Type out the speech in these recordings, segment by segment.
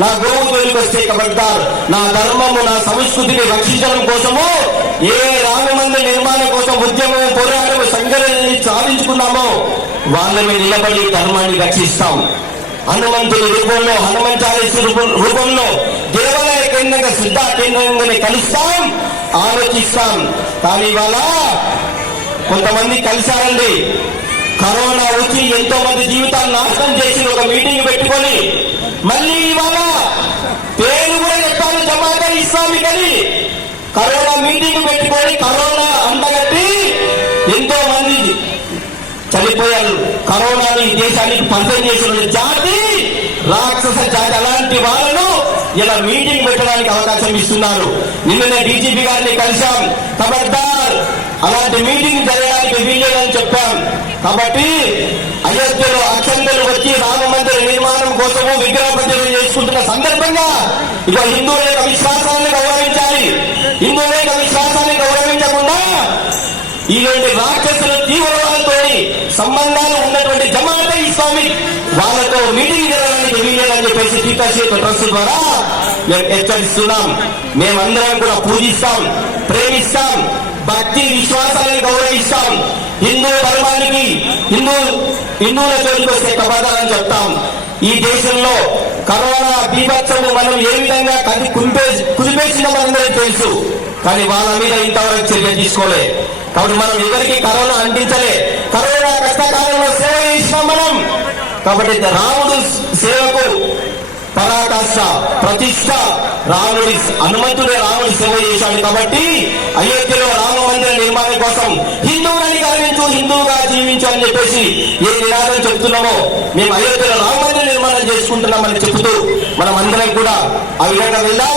నా గోవు తోలికి వస్తే కబడ్డారు నా ధర్మము నా సంస్కృతిని రక్షించడం కోసము ఏ రామ నిర్మాణం కోసం ఉద్యమం పోరాటం సంఘటన సాధించుకున్నామో వాళ్ళని నిలబడి ధర్మాన్ని రక్షిస్తాం. హనుమంతుడి రూపంలో హనుమంత రూపంలో దేవాలయ కేంద్రంగా సిద్ధా కేంద్రంగా కలుస్తాం ఆలోచిస్తాం. కానీ ఇవాళ కొంతమంది కలిశారండి. కరోనా వచ్చి ఎంతో మంది జీవితాలు నాశనం చేసి ఒక మీటింగ్ పెట్టుకొని మళ్ళీ ఇవాళ చెప్పాలి జమాత అని కరోనా మీటింగ్ పెట్టుకొని కరోనా అంటగట్టి ఎంతో మంది చనిపోయారు. కరోనాని దేశానికి పరిచయం చేసిన జాతి రాక్షస జాతి అలాంటి వాళ్ళను ఇలా మీటింగ్ పెట్టడానికి అవకాశం ఇస్తున్నారు. నిన్ననే డీజీపీ గారిని కలిశాం. ఖబర్దార్ అలాంటి మీటింగ్ జరగడానికి వీల్లేదని చెప్పాం. కాబట్టి అయోధ్యలో అక్షంతలు వచ్చి రామ మందిర నిర్మాణం కోసము విగ్రహ ప్రతిష్ఠ చేసుకుంటున్న సందర్భంగా ఇక హిందువుల యొక్క విశ్వాసాన్ని గౌరవించాలి. హిందువుల యొక్క విశ్వాసాన్ని గౌరవించకుండా ఇలాంటి రాక్షసుల తీవ్రవాదంతో సంబంధాలు ఉన్నటువంటి జమాత ఇస్లామిక్ వాళ్ళతో మీటింగ్ జరగడానికి వీలేదని చెప్పేసి సీతాశీత ట్రస్ట్ ద్వారా మేము హెచ్చరిస్తున్నాం. మేమందరం కూడా పూజిస్తాం ప్రేమిస్తాం. భక్తి విశ్వాసాన్ని గౌరవిస్తాం. హిందూ ధర్మానికి హిందూ హిందువుల జోలికి వస్తే కబాదాలని చెప్తాం. ఈ దేశంలో కరోనా బీభత్సము మనం ఏ విధంగా కది కుదిపే కుదిపేసిన మనందరికీ తెలుసు. కానీ వాళ్ళ మీద ఇంతవరకు చర్య తీసుకోలే. కాబట్టి మనం ఎవరికి కరోనా అంటించలే కరోనా కష్టకాలంలో సేవ చేసినాం మనం. కాబట్టి రాముడు ప్రతిష్ట రాముడి హనుమంతుడే రాముడి సేవ చేశాడు కాబట్టి అయోధ్యలో రామ మందిర నిర్మాణం కోసం హిందువులని గర్వించు హిందువుగా జీవించు అని చెప్పేసి ఏ నినాదం చెప్తున్నామో మేము అయోధ్యలో రామ మందిర నిర్మాణం చేసుకుంటున్నామని చెబుతూ మనం అందరం కూడా ఆ విధంగా వెళ్దాం.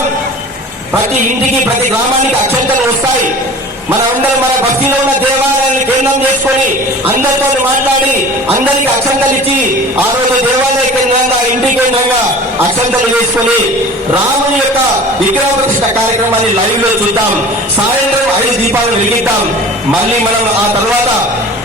ప్రతి ఇంటికి ప్రతి గ్రామానికి అక్షంతలు వస్తాయి. మన అందరం మన బస్తీలో ఉన్న దేవాలయాన్ని కేంద్రం చేసుకొని అందరితో మాట్లాడి అందరికి అక్షంతలు ఇచ్చి ఆ రోజు దేవాలయ కేంద్రంగా ఇంటి కేంద్రంగా అక్షంతలు వేసుకొని రాముని యొక్క విగ్రహ ప్రతిష్ట కార్యక్రమాన్ని లైవ్లో చూద్దాం. సాయంత్రం ఐదు దీపాలను వెలిగిద్దాం. మళ్ళీ మనం ఆ తర్వాత